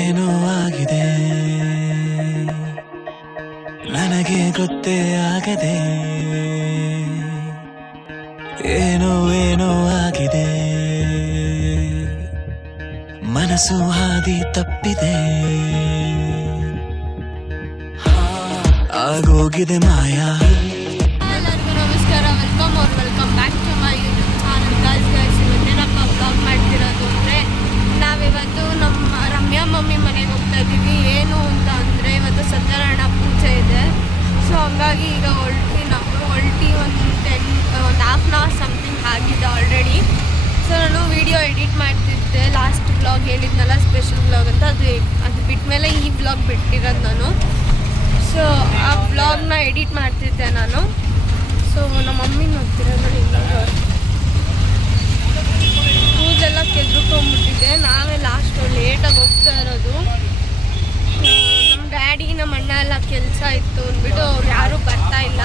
ಏನೋ ಆಗಿದೆ ನನಗೆ ಗೊತ್ತೇ ಆಗದೆ, ಏನೋ ಆಗಿದೆ ಮನಸ್ಸು ಹಾದಿ ತಪ್ಪಿದೆ, ಆಗೋಗಿದೆ ಮಾಯಾ. ಎಲ್ಲರಿಗೂ ನಮಸ್ಕಾರ, welcome back to my YouTube channel. Guys ಇವತ್ತೇನಪ್ಪ ಬ್ಲಾಗ್ ಮಾಡ್ತಿರೋದು ಅಂದರೆ, ನಾವಿವತ್ತು ನಮ್ಮ ರಮ್ಯಾ ಮಮ್ಮಿ ಮನೆಗೆ ಹೋಗ್ತಾ ಇದ್ದೀವಿ. ಏನು ಅಂತ ಅಂದರೆ, ಇವತ್ತು ಸತ್ಯನಾರಾಯಣ ಪೂಜೆ ಇದೆ. ಸೊ ಹಂಗಾಗಿ ಈಗ ಹೊರಟಿ ಒಂದು ಹಾಫ್ ಆನ್ ಅವರ್ ಸಮಥಿಂಗ್ ಆಗಿದೆ ಆಲ್ರೆಡಿ. ಸೊ ನಾನು ವಿಡಿಯೋ ಎಡಿಟ್ ಮಾಡ್ತಿದ್ದೆ, ಲಾಸ್ಟ್ ಬ್ಲಾಗ್ ಹೇಳಿದ್ನಲ್ಲ ಸ್ಪೆಷಲ್ ಬ್ಲಾಗ್ ಅಂತ, ಅದು ಬಿಟ್ಟ ಮೇಲೆ ಈ ಬ್ಲಾಗ್ ಬಿಟ್ಟಿರೋದು ನಾನು. ಸೊ ಆ ಬ್ಲಾಗ್ನ ಎಡಿಟ್ ಮಾಡ್ತಿದ್ದೆ ನಾನು. ಸೊ ನಮ್ಮ ಮಮ್ಮಿ ನೋಡ್ತಿರೋದು ಕೂದಲೆಲ್ಲ ಕೆದ್ರುಕೊಂಡ್ಬಿಟ್ಟಿದೆ. ನಾವೇ ಲಾಸ್ಟ್ ಲೇಟಾಗಿ ಹೋಗ್ತಾ ಇರೋದು. ನಮ್ಮ ಡ್ಯಾಡಿ ನಮ್ಮ ಅಣ್ಣ ಎಲ್ಲ ಕೆಲಸ ಇತ್ತು ಅಂದ್ಬಿಟ್ಟು ಅವ್ರು ಯಾರೂ ಬರ್ತಾ ಇಲ್ಲ.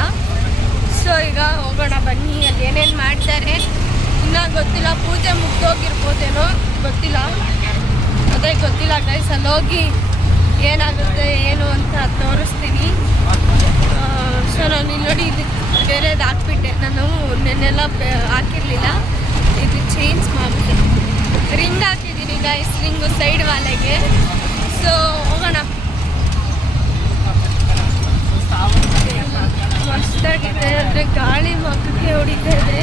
ಸೊ ಈಗ ಹೋಗೋಣ ಬನ್ನಿ. ಅಲ್ಲಿ ಏನೇನು ಮಾಡ್ತಾರೆ ಇನ್ನೂ ಗೊತ್ತಿಲ್ಲ. ಪೂಜೆ ಮುಗ್ದೋಗಿರ್ಬೋದೇನೋ ಗೊತ್ತಿಲ್ಲ, ಅದೇ ಗೊತ್ತಿಲ್ಲ ಗೈಸ್. ಅಲ್ಲಿ ಹೋಗಿ ಏನಾಗುತ್ತೆ ಏನು ಅಂತ ತೋರಿಸ್ತೀನಿ. ಸೊ ನಾನು ಇಲ್ಲಿ ನೋಡಿ, ಇದು ಬೇರೆದು ಹಾಕ್ಬಿಟ್ಟೆ. ನಾನು ನೆನ್ನೆಲ್ಲ ಹಾಕಿರಲಿಲ್ಲ, ಇದು ಚೇಂಜ್ ಮಾಡಿಬಿಟ್ಟೆ. ರಿಂಗ್ ಹಾಕಿದ್ದೀನಿ ಗೈಸ್, ರಿಂಗು ಸೈಡ್ ವಾಲೆಗೆ. ಸೊ ಹೋಗೋಣ. ಮಸ್ತಾಗಿದೆ, ಅಂದರೆ ಗಾಳಿ ಮಕ್ಕಕ್ಕೆ ಹೊಡಿತಾ ಇದೆ.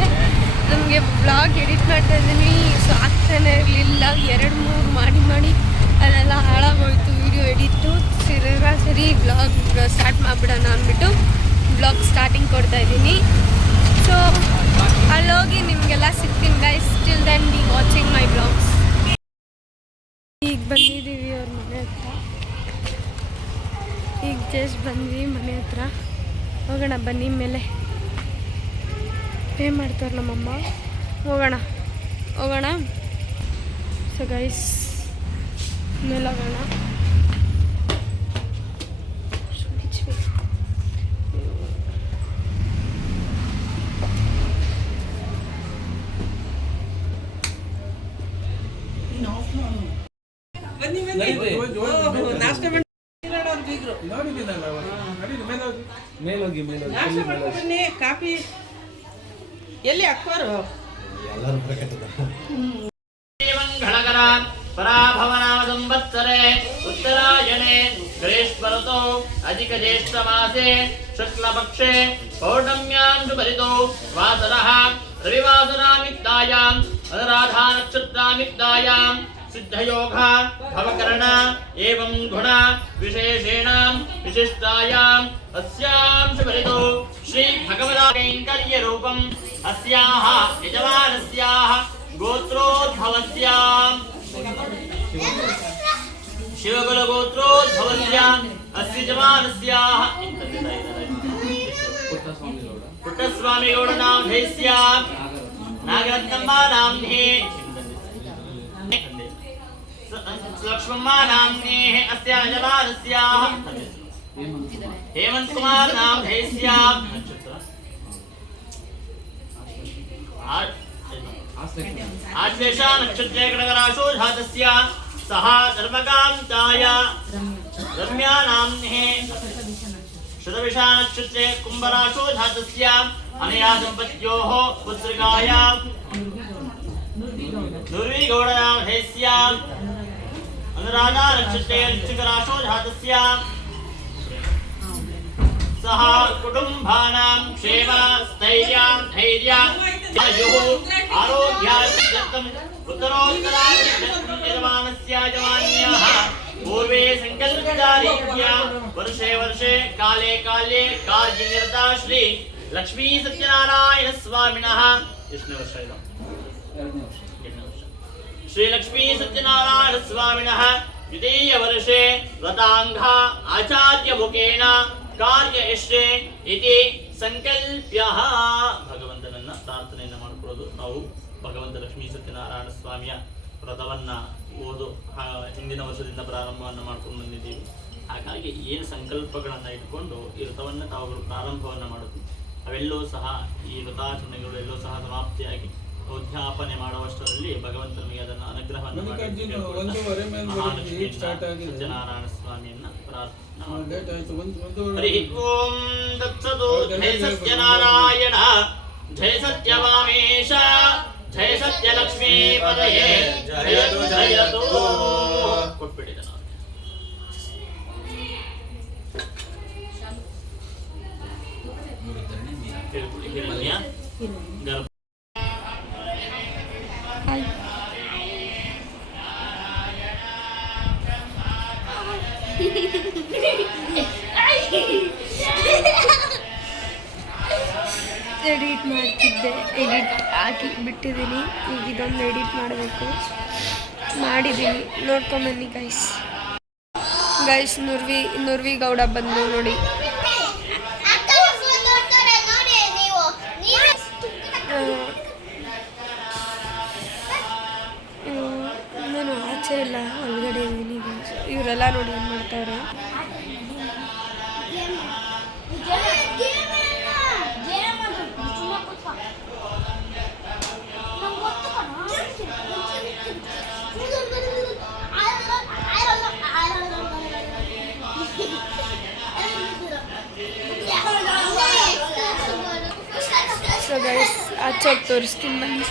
ನಮಗೆ ಬ್ಲಾಗ್ ಎಡಿಟ್ ಮಾಡ್ತಾ ಇದ್ದೀನಿ, ಸೊ ಆಗ್ತಾನೆ ಇರಲಿಲ್ಲ. 2-3 ಮಾಡಿ ಅದೆಲ್ಲ ಹಾಳಾಗೋಯ್ತು ವಿಡಿಯೋ ಎಡಿಟ್ಟು. ಸರಿ ಬ್ಲಾಗ್ ಸ್ಟಾರ್ಟ್ ಮಾಡಿಬಿಡೋಣ ಅಂದ್ಬಿಟ್ಟು ಬ್ಲಾಗ್ ಸ್ಟಾರ್ಟಿಂಗ್ ಕೊಡ್ತಾಯಿದ್ದೀನಿ. ಸೊ ಅಲ್ಲೋಗಿ ನಿಮಗೆಲ್ಲ ಸಿಗ್ತೀನಿ guys. Till then be watching my blogs. ಈಗ ಬಂದಿದ್ದೀವಿ ಅವ್ರ ಮನೆ ಹತ್ರ. ಈಗ ಜಸ್ಟ್ ಬಂದ್ವಿ ಮನೆ ಹತ್ರ. ಹೋಗೋಣ ಬನ್ನಿ, ಮೇಲೆ ಪೇ ಮಾಡ್ತಾರೆ ನಮ್ಮಮ್ಮ. ಹೋಗೋಣ. ಸೊ ಗೈಸ್ ಮೇಲೆ ಹೋಗೋಣ. ಕಾಫಿ ಎಲ್ಲಿ ಅಕ್ಕೋರು ಮಂಗಳಕರ ಪರಾಭವನಾಮ ಸಂವತ್ಸರೆ ಉತ್ತರಾಯಣೆ ಗ್ರೀಷ್ಮಋತೌ ಅಧಿಕ ಜ್ಯೇಷ್ಠ ಮಾಸೆ ಶುಕ್ಲಪಕ್ಷೆ ಪೌರ್ಣಮ್ಯಾಂ ಶುಭರಿತೌ ವಾಸರಃ ರವಿವಾಸರಾಮಿದ್ದಾಯಾಂ ಅನುರಾಧಾ ನಕ್ಷತ್ರಾಮಿದ್ದಾಯಾಂ ಸಿದ್ಧಯೋಗ ಭವಕರಣ ಏವಂ ಗುಣ ವಿಶೇಷೇಣ ವಿಶಿಷ್ಟಾಯಾಂ ಅಸ್ಯಾಂ ಶುಭರಿತೌ ಶ್ರೀ ಭಗವದಾಕೈಂಕರ್ಯ ರೂಪಂ ಅಸ್ಯಾಹ ಯಜಮಾನಸ್ಯಾಹ ಗೋತ್ರೋದ್ಭವಸ್ಯಾಂ ಶಿವಗುಲಗೋತ್ರೋದ್ಭವಸ್ಯಾಂ ಅಸ್ಯ ಯಜಮಾನಸ್ಯಾಹ ಪುಟ್ಟಸ್ವಾಮಿಗೌಡ ನಾಮಧೇಸ್ಯಾಂ ನಾಗರತ್ನಮ್ಮ ನಾಮ್ನೇ लक्ष्मम्म नाम्नेः अस्या यजमानस्याः हेमंत कुमार नामधेयस्याः आश्लेषा नक्षत्रे कडगराशो जातस्य सः सर्वकान्ताय रम्या नाम्नेः शतविषा नक्षत्रे कुम्भराशो जातस्य अनया दम्पत्योः पुत्रिकाय नुर्वीगौड नामधेयस्याः अनुराधा नक्षत्रे वृश्चिकराशो जातस्य सह कुटुम्बानां क्षेम स्थैर्यं धैर्यं आयुः आरोग्यार्थं उत्तरोत्तरायजमानस्य जमान्याः पूर्वे संकल्पितारीत्या वर्षे काले कार्यनिरता श्री लक्ष्मी सत्यनारायण स्वामिनः श्री लक्ष्मी सत्यनारायण स्वामिनः द्वितीय वर्षे व्रतांगा आचार्य मुखेन कार्य इष्टे इति संकल्प्यः ಭಗವಂತನನ್ನ ಪ್ರಾರ್ಥನೆಯನ್ನು ಮಾಡಿಕೊಳ್ಳೋದು. ನಾವು ಭಗವಂತ ಲಕ್ಷ್ಮೀ ಸತ್ಯನಾರಾಯಣ ಸ್ವಾಮಿಯ ವ್ರತವನ್ನ ಹಿಂದಿನ ವರ್ಷದಿಂದ ಪ್ರಾರಂಭವನ್ನು ಮಾಡ್ಕೊಂಡು ಬಂದಿದ್ದೀವಿ. ಹಾಗಾಗಿ ಏನು ಸಂಕಲ್ಪಗಳನ್ನು ಇಟ್ಕೊಂಡು ಈ ವ್ರತವನ್ನು ತಾವುಗಳು ಪ್ರಾರಂಭವನ್ನು ಮಾಡುತ್ತೀವಿ, ಅವೆಲ್ಲವೂ ಸಹ ಈ ವ್ರತಾಚರಣೆಗಳು ಎಲ್ಲವೂ ಸಹ ಸಮಾಪ್ತಿಯಾಗಿ ಉದ್ಯಾಪನೆ ಮಾಡುವಷ್ಟರಲ್ಲಿ ಭಗವಂತ ನಮಗೆ ಅದನ್ನು ಅನುಗ್ರಹವನ್ನು ಮಾಡಿ ಮಲ್ಲಿಕಾರ್ಜುನ ಒಂದೂವರೆ ಮೇಲೆ ಬರೋದು ಸ್ಟಾರ್ಟ್ ಆಗಿದೆ. ಸತ್ಯನಾರಾಯಣ ಸ್ವಾಮಿಯನ್ನ ಪ್ರಾರ್ಥನೆ ಮಾಡಿ. ಲೇಟ್ ಆಯ್ತು. ಒಂದೂವರೆ. ಹರಿ ಓಂ ತತ್ಸದು. ಜಯ ಸತ್ಯನಾರಾಯಣ, ಜಯ ಸತ್ಯವಾಮೇಶ, ಜಯ ಸತ್ಯಲಕ್ಷ್ಮೀ ಪದಯೇ, ಜಯತು ಜಯತು. ಕೊಟ್ಬಿಟ್ಟಿದೆ ನಾವು. ಹಿರಣ್ಯ ಗರ್ಭ ಎಡಿಟ್ ಮಾಡ್ತಿದ್ದೆ, ಎಡಿಟ್ ಹಾಕಿ ಬಿಟ್ಟಿದ್ದೀನಿ. ಈಗ ಇದೊಂದು ಎಡಿಟ್ ಮಾಡಬೇಕು, ಮಾಡಿದ್ದೀನಿ. ನೋಡ್ಕೊಂಬನ್ನಿ ಗೈಸ್. ನುರ್ವಿ ಗೌಡ ಬಂದು ನೋಡಿ. ನಾನು ಆಚೆ ಇಲ್ಲ, ಒಳಗಡೆ ಇದ್ದೀನಿ. ಇವರೆಲ್ಲ ನೋಡಿ ಏನು ಮಾಡ್ತಾರೆ. ಸೊ ಗೈಸ್, ಆಚೆ ಹೋಗಿ ತೋರಿಸ್ತೀನಿ ಬನ್ನಿ.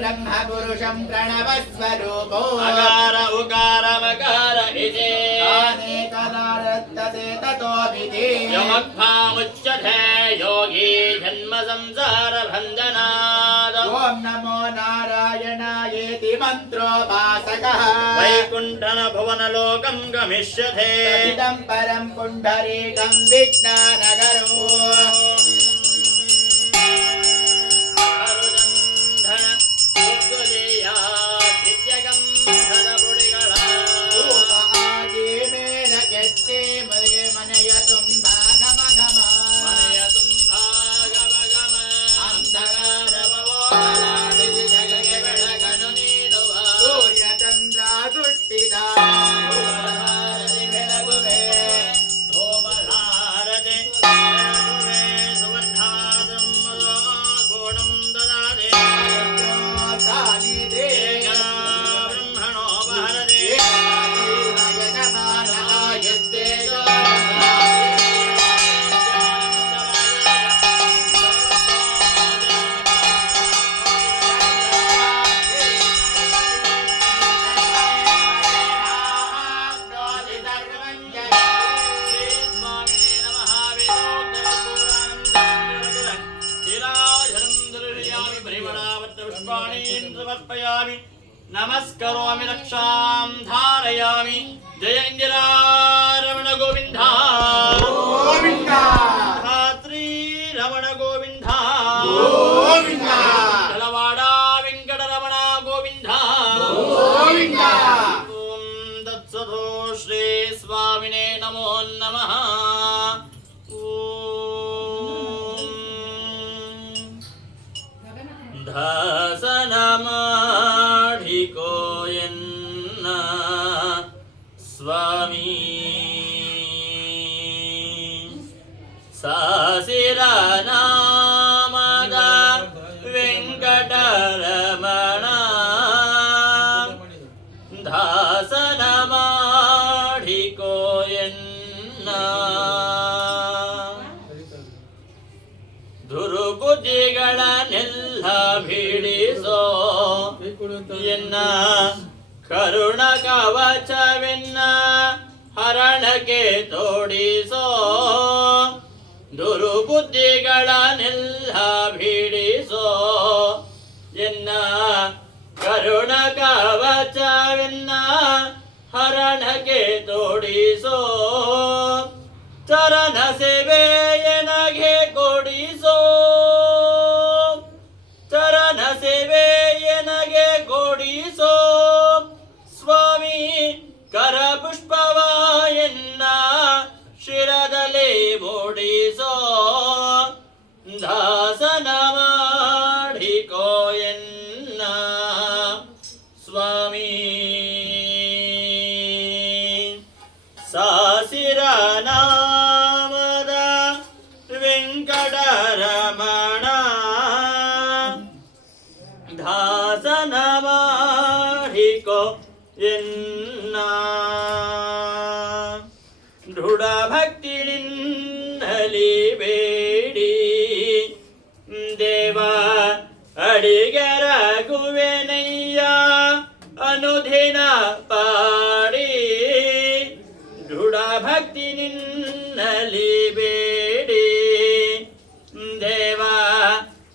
ಬ್ರಹ್ಮ ಪುರುಷಂ ಪ್ರಣವಸ್ವರೂಪೋ ಅಕಾರ ಉಕಾರ ಮಕಾರ ಇತಿ ಅನೇಕನಾರತ್ತದೆ ತತೋ ವಿಧಿ ಯಮಗ್ಭಾಮುಚ್ಯತೆ ಯೋಗಿ ಜನ್ಮ ಸಂಸಾರ ಬಂಧನಾದ. ಓಂ ನಮೋ ನಾರಾಯಣಾಯೇತಿ ಮಂತ್ರೋಪಾಸಕಃ ವೈಕುಂಠನ ಭುವನ ಲೋಕಂ ಗಮಿಷ್ಯತೆ. ಇದಂ ಪರಂ ಪುಂಡರೀಕಂ ವಿಜ್ಞಾನಗರೋ समर्पयामि. नमस्करोमि रक्षां धारयामि. जय इंदिरा रमण गोविंदा गोविंदा धात्री रमण गोविंदा गोविंदा तलवाड़ा वेंकट रमण गोविंदा गोविंदा. ओम तत्सतो श्री स्वामिने नमो नमः. ದಾಸನ ಮಾಡಿಕೋ ಎನ್ನ ಸ್ವಾಮಿ ಸಾಸಿರ ನಾಮದ ವೆಂಕಟರಮಣ ದಾಸನ ಮಾಡಿಕೋ ಎನ್ನ ದುರ್ಬುದ್ಧಿಗಳನ್ನೆಲ್ಲ ಬಿಡಿಸೋ ಎನ್ನ ಕರುಣ ಕವಚವೆನ್ನ ಹರಣಕ್ಕೆ ತೋಡಿಸೋ ದುರ್ಬುದ್ಧಿಗಳನ್ನೆಲ್ಲ ಬಿಡಿಸೋ ಎನ್ನ ಕರುಣ ಕವಚವೆನ್ನ ಹರಣಕ್ಕೆ ತೋಡಿಸೋ ಚರಣ ಸೇವೆ ಎನಗೆ ಕೊಡಿಸೋ ಚರಣ ಸೇವೆ ಎನಗೆ ಕೊಡಿಸೋ ಸ್ವಾಮಿ ಕರ ಪುಷ್ಪವ ಎನ್ನ ಶಿರದಲ್ಲಿ ಮೂಡಿಸೋ ದಾಸನ ಮಾಡಿಕೋ ಎನ್ನ ಸಾಸಿರನಾಮದ ವೆಂಕಟರಮಣ ದಾಸನ ಮಾಡಿಕೊ ಎನ್ನ ದೃಢ ಭಕ್ತಿನಿಂದಲಿ ಬೇಡಿ ದೇವ ಅಡಿಗರಗುವೆನಯ್ಯ ಅನುದಿನ ಪಾಡಿ ದೃಢ ಭಕ್ತಿನಿಂದಲಿ ಬೇಡಿ ದೇವ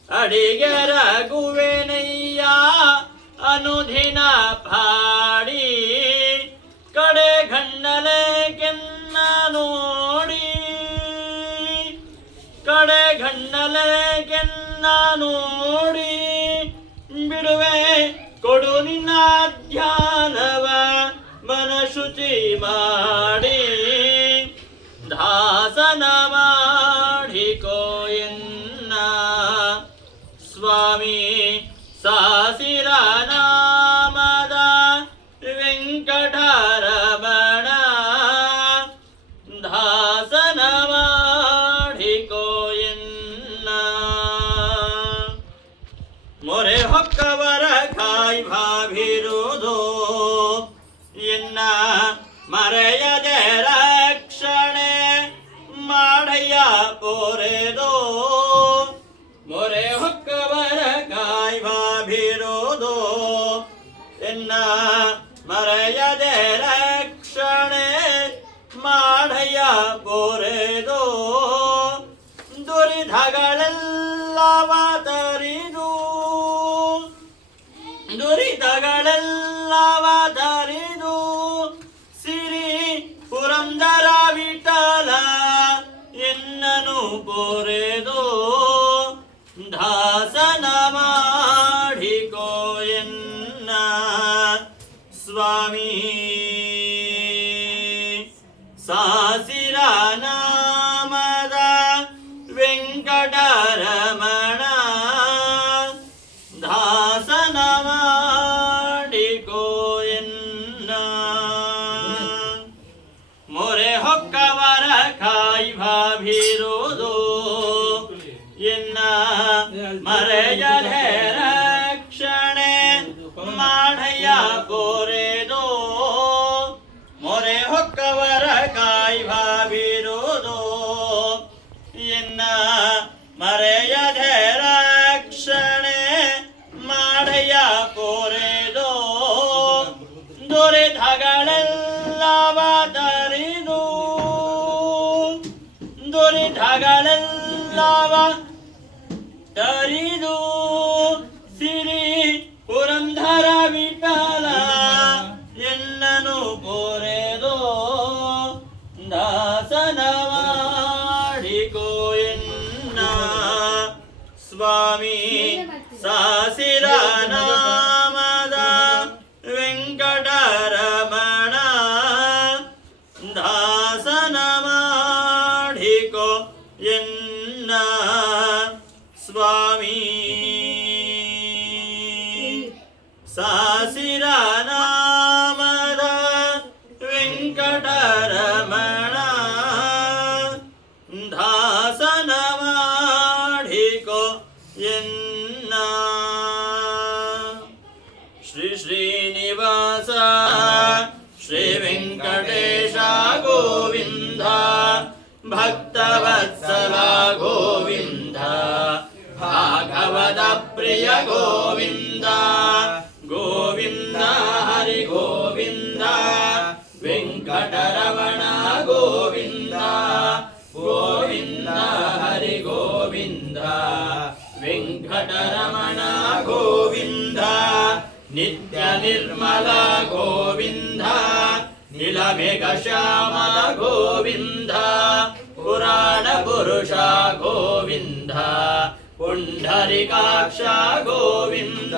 ಅಡಿಗರಗುವೆನಯ್ಯ ಅನುದಿನ ಪಾಡಿ ಕಡೆ ಗಣ್ಣಲೆ ಕೆನ್ನ ನೋಡಿ ಕಡೆ ಗಣ್ಣಲೆ ಕೆನ್ನ ನೋಡಿ ಬಿಡುವೆ ಕೊಡು ನಿನ್ನ ಧ್ಯಾನವ ಮನಶುಚಿ ಮಾಡಿ ದಾಸನ ಮಾಡಿಕೋ ಎನ್ನ ಸ್ವಾಮಿ ಸಾಸಿರ ನಾಮದ ವೆಂಕಟರಮಣ ದಾಸನ ಮಾಡಿಕೋ ಎನ್ನ ಮೊರೆ ಹೊಕ್ಕವರ ಕಾಯ್ ಭಾವಿರುವುದು ಎನ್ನ ಮರೆಯದೆ ರಕ್ಷಣೆ ಮಾಡಯ್ಯ ಪೋರೆದು ಮೊರೆ ಹೊಕ್ಕವರ ಕಾಯ್ ಭಾವಿರುವುದು ಎನ್ನ ಮರೆಯದೆ ರಕ್ಷಣೆ ಮಾಡಯ್ಯ ಪೋರೆದು ದುರಿತಗಳೆಲ್ಲವ ತರಿದು ದುರಿತಗಳೆಲ್ಲವ ತರಿದು ಸಿರಿ ಪುರಂದರ ವಿಠಲ ಎನ್ನನು ಪೊರೆದು ದಾಸನ ಮಾಡಿಕೋ ಎನ್ನ ಸ್ವಾಮಿ ಸಾಸಿರ ನಾಮದ ವೆಂಕಟರಮಣ ದಾಸನ ಮಾಡಿಕೋ ಎನ್ನ ಮೊರೆ ಹೊಕ್ಕವರ ಕಾಯ್ ಭಾವಿರುವುದು ಎನ್ನ ಮರೆಯದೆ ರಕ್ಷಣೆ ಮಾಡಯ್ಯ ಪೋರೆದು ಮೊರೆ ಹೊಕ್ಕವರ ಕಾಯ್ ಭಾವಿರುವುದು ಎನ್ನ ಮರೆಯದೆ ರಕ್ಷಣೆ ಮಾಡಯ್ಯ ಪೋರೆದು ದುರಿತಗಳೆಲ್ಲವ ತರಿದು ದುರಿತಗಳೆಲ್ಲವ ತರಿದು ಸಿರಿ ಪುರಂದರ ವಿಠಲ ಎನ್ನನು ಪೊರೆದು ದಾಸನ ಮಾಡಿಕೋ ಎನ್ನ ಸ್ವಾಮಿ ಸಾಸಿರ ನಾಮದ ವೆಂಕಟರಮಣ ದಾಸನ ಮಾಡಿಕೋ ಎನ್ನ ಸ್ವಾಮಿ ಸಾಸಿರ ನಾಮದ ವೆಂಕಟರಮಣ ದಾಸನ ಮಾಡಿಕೋ ಎನ್ನ ಶ್ರೀ ಶ್ರೀನಿವಾಸ ಶ್ರೀ ವೆಂಕಟೇಶ ಗೋವಿಂದ ಭಕ್ತವತ್ಸಲ ಗೋವಿಂದ ಭಾಗವತ ಪ್ರಿಯ ಗೋವಿಂದ ಗೋವಿಂದ ಹರಿ ಗೋವಿಂದ ವೆಂಕಟರಮಣ ಗೋವಿಂದ ಗೋವಿಂದ ಹರಿ ಗೋವಿಂದ ವೆಂಕಟರಮಣ ಗೋವಿಂದ ನಿತ್ಯ ನಿರ್ಮಲ ಗೋವಿಂದ ನೀಲಮೇಘ ಶ್ಯಾಮಲ ಗೋವಿಂದ ಪುರಾಣ ಪುರುಷ ಗೋವಿಂದ ಪುಂಡರಿಕಾಕ್ಷ ಗೋವಿಂದ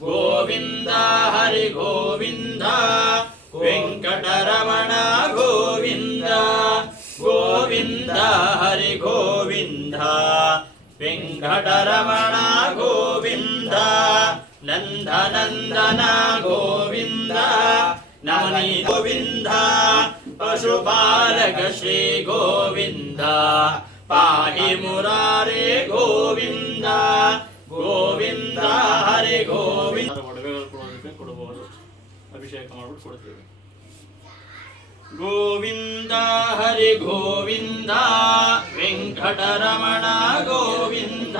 ಗೋವಿಂದ ಹರಿ ಗೋವಿಂದ ವೆಂಕಟರಮಣ ಗೋವಿಂದ ಗೋವಿಂದ ಹರಿ ಗೋವಿಂದ ವೆಂಕಟರಮಣ ಗೋವಿಂದ ನಂದನಂದನ ಗೋವಿಂದ ನಮನಿ ಗೋವಿಂದ पशुपालक श्री गोविंद पाहि मुरारे गोविंद गोविंद हरि गोविंद ಒಡವೆಗಳು ಕೊಡೋದಕ್ಕೆ ಕೊಡಬಹುದು ಅಭಿಷೇಕ ಮಾಡಿಬಿಟ್ಟು ಕೊಡ್ತೀವಿ गोविंद हरि गोविंद वेंकटरमण गोविंद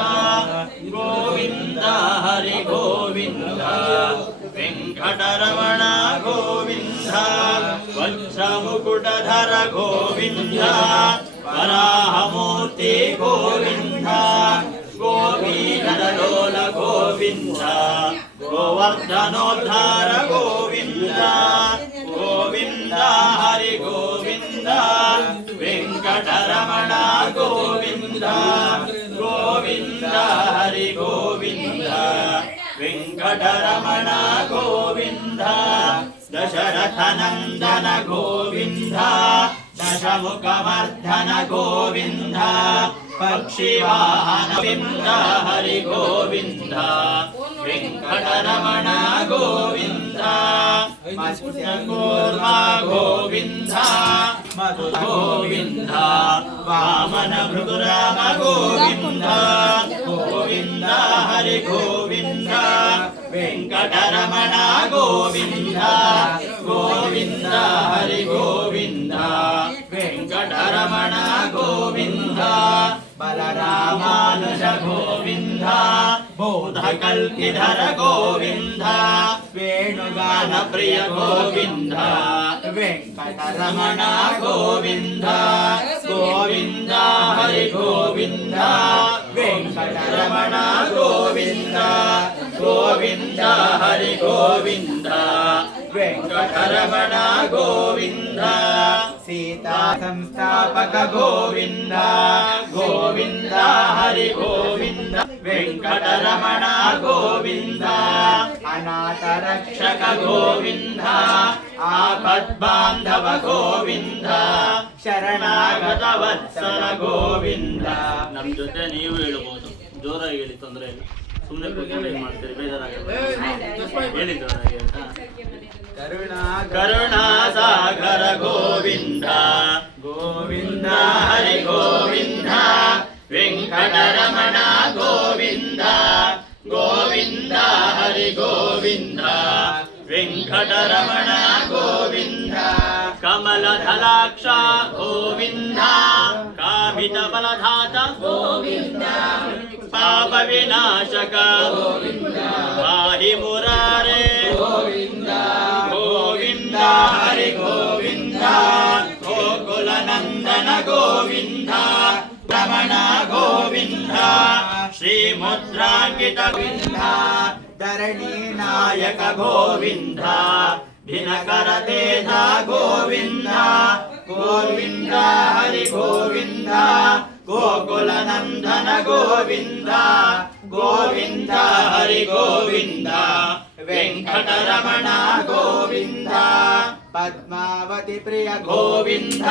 गोविंद हरि गोविंद वेंकटरमण गोविंद वज्रमुकुटधर गोविंद वराहमूर्ति गोविंद गोपीधरलोल गोविंद गोवर्धनोद्धार गोविंद गोविंद हरि गोविंद वेंकटरमण गोविंद गोविंद हरि गोविंद वेंकटरमण गोविंद दशरथनंदन गोविंद दशमुखमर्दन गोविंद पक्षिवाहन गोविंद हरि गोविंद वेंकटरमण गोविंद मत्स्यकूर्मा गोविंद मधु गोविंद वामन भृगुराम गोविंद गोविंद हरि गोविंद वेंकटरमण गोविंद गोविंद हरि गोविंद वेंकटरमण गोविंद बलरामानुज गोविंद बोधकल्किधर गोविंद वेणुगान प्रिय गोविंद वेंकटरमण गोविंद गोविंद हरि गोविंद वेंकटरमण गोविंद गोविंद हरि गोविंद वेंकटरमण गोविंद सीता संस्थापक गोविंद गोविंद हरि गोविंद वेंकटरमण गोविंद अनाथ रक्षक गोविंद आपद्बांधव गोविंद शरणागत वत्सल गोविंद ನಮ್ಮ ಜೊತೆ ನೀವು ಹೇಳಬಹುದು ಜೋರಾಗಿ ಹೇಳಿ ತೊಂದರೆ ಇಲ್ಲ ಸುಮ್ಮನೆ ಕೂತ್ಕೊಂಡು ಏನು ಮಾಡ್ತೀರಿ ಬೇಜಾರಾಗಲ್ಲ ಹೇಳಿ ಜೋರಾಗಿ करुणा सागर गोविंद गोविंद हरि गोविंद वेंकटरमण गोविंद गोविंद हरि गोविंद वेंकटरमण गोविंद कमलदलाक्ष गोविंद कामितबलधाता गोविंद पाप विनाशक गोविंद पाहि मुरारे गोविंद गोविंद हरि गोविंद गोकुलनंदन गोविंद रमण गोविंद श्रीमुद्रांकित गोविंद धरणी नायक गोविंद दिनकर तेज गोविंद गोविंद हरि गोविंद गोकुलनंदन गोविंद गोविंद हरि गोविंद वेंकटरमण गोविंद पद्मावती प्रिय गोविंद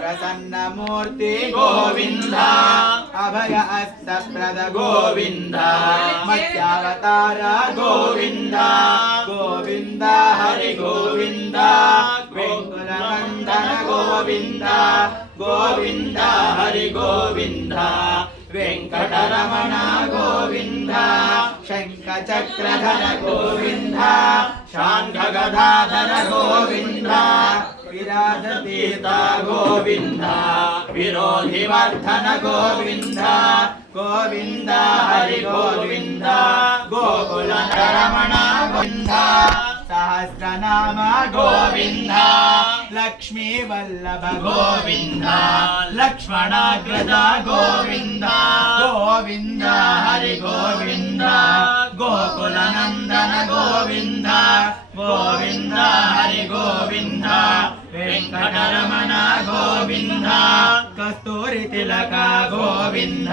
प्रसन्न मूर्ति गोविंद अभय अस्तप्रद गोविंद मत्स्यावतार गोविंद गोविंद हरि गोविंद वेंकुलनंदन गोविंद गोविंद हरि गोविंद वेंकटरमण गोविंद शंखचक्रधर गोविंद शांखगदाधर गोविंद विराजतीता गोविंद विरोधिवर्धन गोविंद गोविंद हरि गोविंद गोकुलरमण गोविंद सहस्रनाम गोविंद लक्ष्मी वल्लभ गोविंद लक्ष्मणाग्रज गोविंद गोविंद हरि गोविंद गोकुलनंदन गोविंद गोविंद हरि गोविंद वेंकटरमण गोविंद कस्तूरी तिलक गोविंद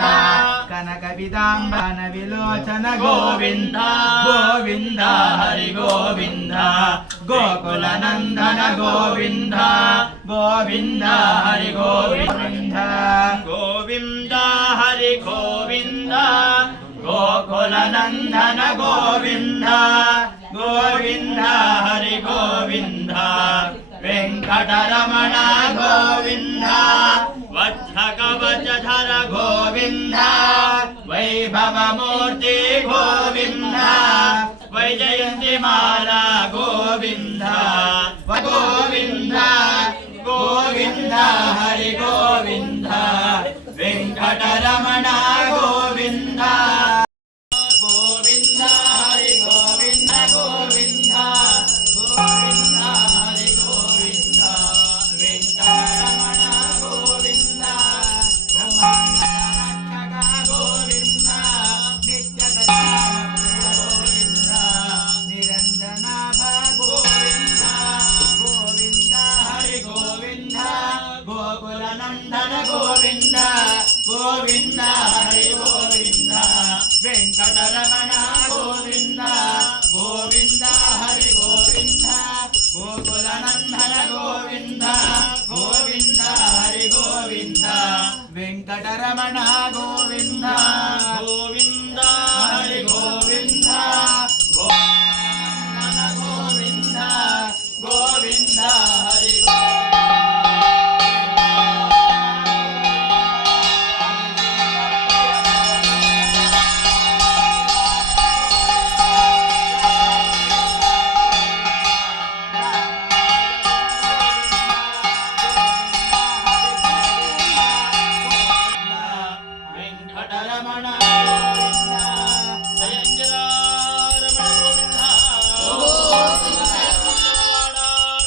कनक विदांबन विलोचन गोविंद गोविंद हरि गोविंद गोकुलनंदन गोविंद गोविंद हरि गोविंद गोविंद हरि गोविंद गोकुलनंदन गोविंद गोविंद हरि गोविंद वेंकट ವೆಂಕಟರಮಣ ಗೋವಿಂದ ವಜ್ರಕವಚಧರ ಗೋವಿಂದ ವೈಭವ ಮೂರ್ತಿ ಗೋವಿಂದ ವೈಜಯಂತಿ ಮಾಲಾ ಗೋವಿಂದ ಗೋವಿಂದ ಗೋವಿಂದ ಹರಿ ಗೋವಿಂದ ವೆಂಕಟರಮಣ ಗೋವಿಂದ ಗೋವಿಂದ ಹರಿ ಗೋವಿಂದ ಗೋವಿಂದ ಗೋವಿಂದ ಹರಿ ಗೋವಿಂದ ವೆಂಕಟರಮಣ ಗೋವಿಂದ ಬ್ರಹ್ಮಾಂಡ ರಕ್ಷಕ ಗೋವಿಂದ ನಿತ್ಯ ಗೋವಿಂದ ನಿರಂಜನಾಭ ಗೋವಿಂದ ಗೋವಿಂದ ಹರಿ ಗೋವಿಂದ ಗೋಕುಲ ನಂದನ ಗೋವಿಂದ ಗೋವಿಂದ ಹರಿ ಗೋವಿಂದ ವೆಂಕಟರಮಣ ಗೋವಿಂದ ಗೋವಿಂದ ಹರಿ ಗೋವಿಂದ ಗೋಕುಲ ನಂದನ ಗೋವಿಂದ ಗೋವಿಂದ ಹರಿ ಗೋವಿಂದ ವೆಂಕಟರಮಣ ಗೋವಿಂದ ಗೋವಿಂದ ಹರಿ ಗೋವಿಂದ ಗೋವಿಂದ ಗೋವಿಂದ ಗೋವಿಂದ ಹರಿ ವೆಂಕಟರಮಣ ಗೋವಿಂದ ಜಯಂಜರಾರಮಣ ಗೋವಿಂದ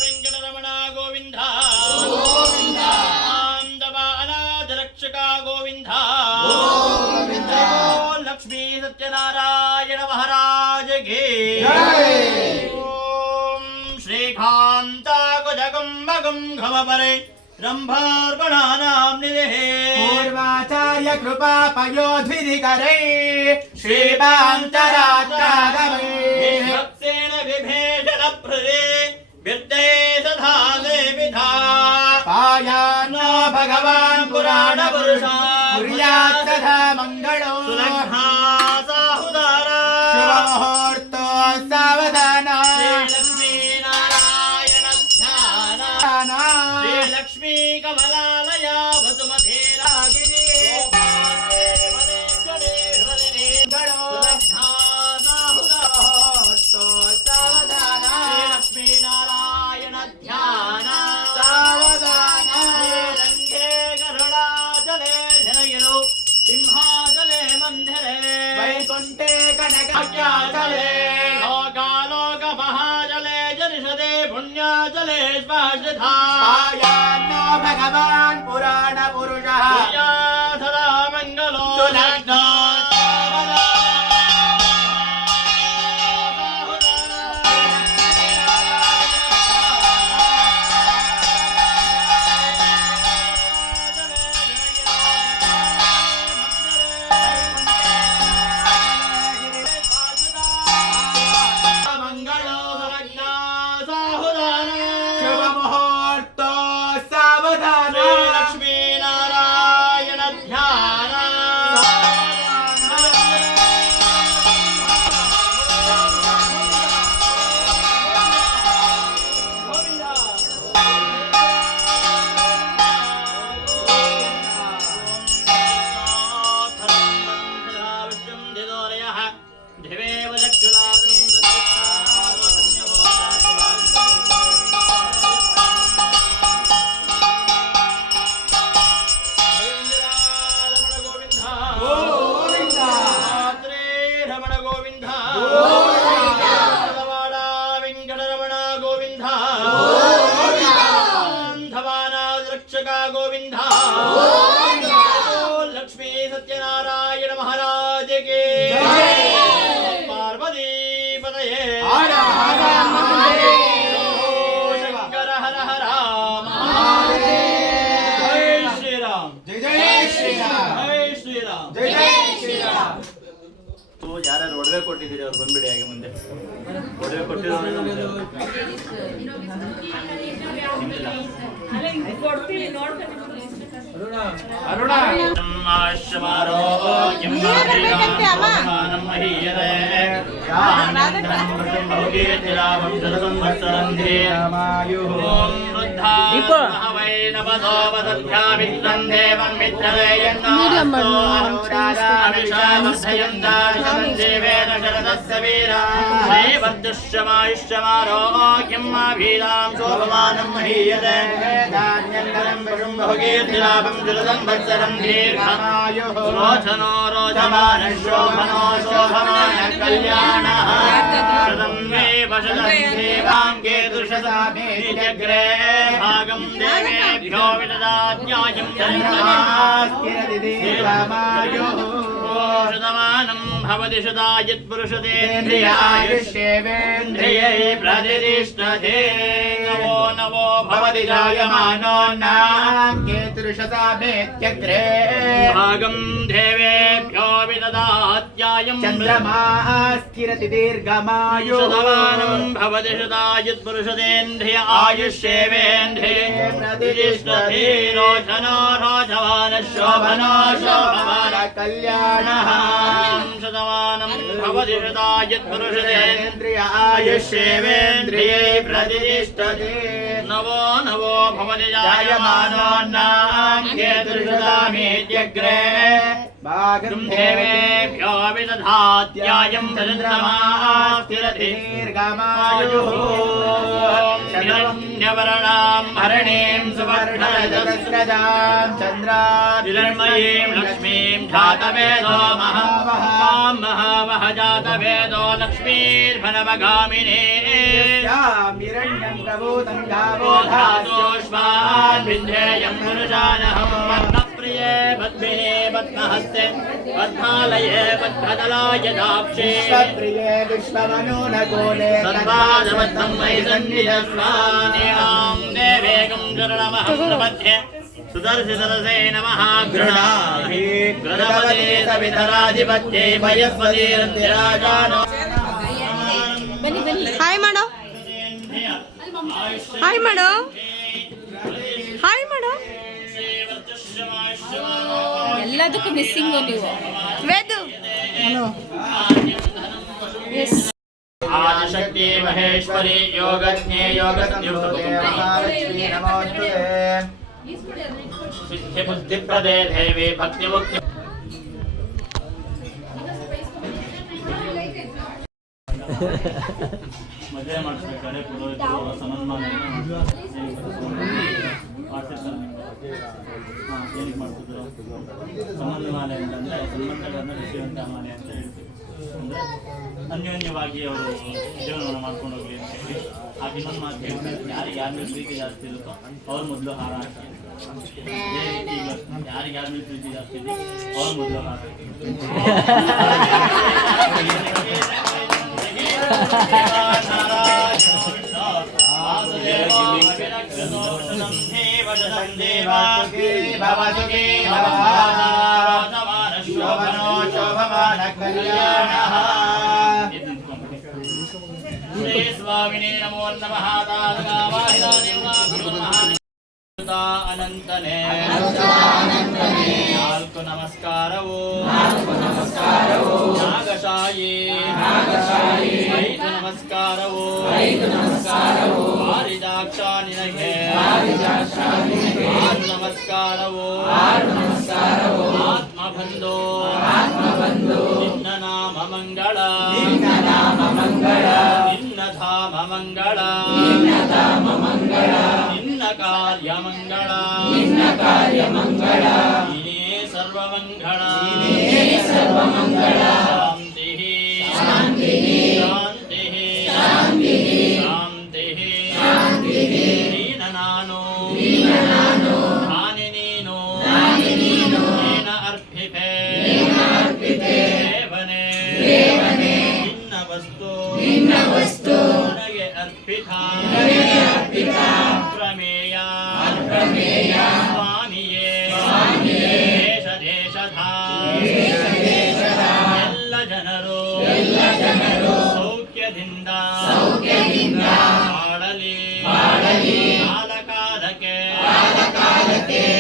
ವೆಂಕಟರಮಣ ಗೋವಿಂದ ಆಂದವ ಅನಾಥ ರಕ್ಷಕ ಗೋವಿಂದ ಲಕ್ಷ್ಮೀ ಸತ್ಯನಾರಾಯಣ ಮಹಾರಾಜಗೆ ಓಂ ಶ್ರೀಕಾಂತ ಕುಜಗುಂಬಗುಂ ಘಮಪರೆ ರಂಭಾರ್ಪಣಾನಾಂ ನಿಧೇಃ पूर्वाचार्य कृपा पयोध्विनिकरे श्रीमान्तरात्तागमे भक्तेन विभेषण प्रदे विद्ये सधा देविधा पायान्नो भगवान् पुराण पुरुषा कुर्यात् तथा मङ्गलो सुलग्ना साहुदारा शुभमुहूर्तो सावधाना श्रीलक्ष्मी नारायण ध्यान श्रीलक्ष्मी कमलालया वसुमते रागिनी श्रीलक्ष्मी नारायण ध्यान रंगे गरुडाचले जनगिरो सिंहाचले मंदिरे वैकुण्ठे कनकाचले लोकालोक महाजले जनिषदे पुण्याचले स्वाश्रिता पायान्नो भगवान् पुराण पुरुषः सदा मंगलो सुलग्ना मंगलो सुलग्ना साहुदाना शुभमुहूर्तो सावधाना लक्ष्मी नारायण ध्यान धिवेव रमण गोविंद वेंकटरमण गोविंद रक्षक गोविंद लक्ष्मी सत्यनारायण महाराज के पार्वती पतये शंकर हर हर जय श्री राम जय जय श्री राम जय श्री राम जय जय श्री राम ಯಾರು ಒಡವೆ ಕೊಟ್ಟಿದ್ದೀರಿ ಅವ್ರು ಬಂದ್ಬಿಡಿ ಹಾಗೆ ಮುಂದೆ ಒಡವೆ ಕೊಟ್ಟಿರೋರು ಅರುಣ ಅರುಣ भागं देवेभ्यो विददात्यायं शतमानं भवति शतायुत्पुरुषतेन्द्रियायुष्येवेन्द्रियै प्रतिष्ठते नवो नवो भवति जायमानोऽन्नां केतुर्शतामेत्यग्रे भागं देवेभ्यो विददात्यायं चन्द्रमास्थिरति दीर्घमायुः शतमानं भवति शतायुत्पुरुषतेन्द्रिय आयुष्येवेन्द्रिये प्रतिष्ठते रोचनो रोचमानः शोभनो शोभमान कल्याणः शतमानं भवति शतायुत्पुरुषतेन्द्रिय आयुष्येवेन्द्रिये प्रतिष्ठते नवो नवो भवति जायमानोऽन्नां केतुर्शतामेत्यग्रे भागं देवेभ्यो विदधात्यायं चन्द्रमास्थिरति दीर्घमायुः हिरण्यवर्णां हरणीं सुवर्णरजतस्रजां चन्द्राभिर्मयीं लक्ष्मीं जातवेदो महावहां महावह जातवेदो लक्ष्मीर्भनवगामिनी हिरण्यं प्रभूतं गावोधातोष्मान् विन्ध्येयं पुरुषानहं प्रिये पद्मिने पद्महस्ते पद्मालये पद्मदलाय दाक्षे प्रिये विश्वमनोनकोले सर्वादबद्धं मयि सन्निधस्वानिहां देवेकं शरणमहं प्रपद्ये सुदर्शितरसे नमः गृणाहि गृणपते सवितराधिपत्ये भयस्वतीरन्तिराजानो ಹಾಯ್ ಮಾಡೋ ಹಾಯ್ ಮಾಡೋ ಹಾಯ್ ಮಾಡೋ ಎಲ್ಲದಕ್ಕೂ ಮಿಸ್ಸಿಂಗ್ ನೀವು ವೇದು आदिशक्ति महेश्वरी योगज्ञे योगज्ञे सिद्धि बुद्धिप्रदे देवी भक्ति मुक्ति ಮದುವೆ ಮಾಡಿಸ್ಬೇಕಾದ್ರೆ ಪುರೋಹಿತರು ಸಮನ್ಮಾನವನ್ನು ಏನಕ್ಕೆ ಮಾಡ್ತಿದ್ರು ಸಂಬಂಧ ಮಾಲೆ ಅಂತಂದರೆ ಸಂಬಂಧಗಳನ್ನು ಬೆಳೆಸುವಂಥ ಮಾಲೆ ಅಂತ ಹೇಳ್ತೀವಿ. ಅಂದರೆ ಅನ್ಯೋನ್ಯವಾಗಿ ಅವರು ಜೀವನವನ್ನು ಮಾಡ್ಕೊಂಡು ಹೋಗ್ಲಿ ಅಂತ ಹೇಳಿ. ಆಗ ಇನ್ನೊಂದು ಮಾತು ಹೇಳ್ತಾರೆ, ಯಾರಿಗೆ ಯಾರ ಮೇಲೆ ಪ್ರೀತಿ ಜಾಸ್ತಿ ಇರುತ್ತೋ ಅವ್ರ ಮೊದಲು ಹಾರ ಹಾಕಿ. ಅದೇ ರೀತಿ ಯಾರಿಗೆ ಯಾರ ಮೇಲೆ ಪ್ರೀತಿ ಜಾಸ್ತಿ ಇದೆ ಅವ್ರ ಮೊದಲು ಹಾರ ಹಾಕಿ. स्वामिने नमो नमः अनंतने नाल्ಕು ನಮಸ್ಕಾರವು ನಾಗಶಾಯಿ 5 ನಮಸ್ಕಾರವು ಪಾರಿಜಾಕ್ಷ ನಿನಗೆ 6 ನಮಸ್ಕಾರವು ಆತ್ಮಬಂಧೋ ನಿನ್ನ ನಾಮ ಮಂಗಳ ನಿನ್ನ ಧಾಮ ಮಂಗಳ ನಿನ್ನ ಕಾರ್ಯ ಮಂಗಳ ನೀನೇ ಸರ್ವಮಂಗಳ ಶಾಂತಿ ನೀನ ನಾನು ನಾನೇ ನೀನು ನೀನ ಅರ್ಪಿತೆ ದೇವನೇ ನಿನ್ನ ವಸ್ತು ನನಗೆ ಅರ್ಪಿತ ಪ್ರಮೇಯ ಸ್ವಾಮಿಯೇ ದೇಶ ದೇಶಧ ಎಲ್ಲ ಜನರು ಸೌಖ್ಯದಿಂದ ಬಾಳಲಿ ಕಾಲಕಾಲಕ್ಕೆ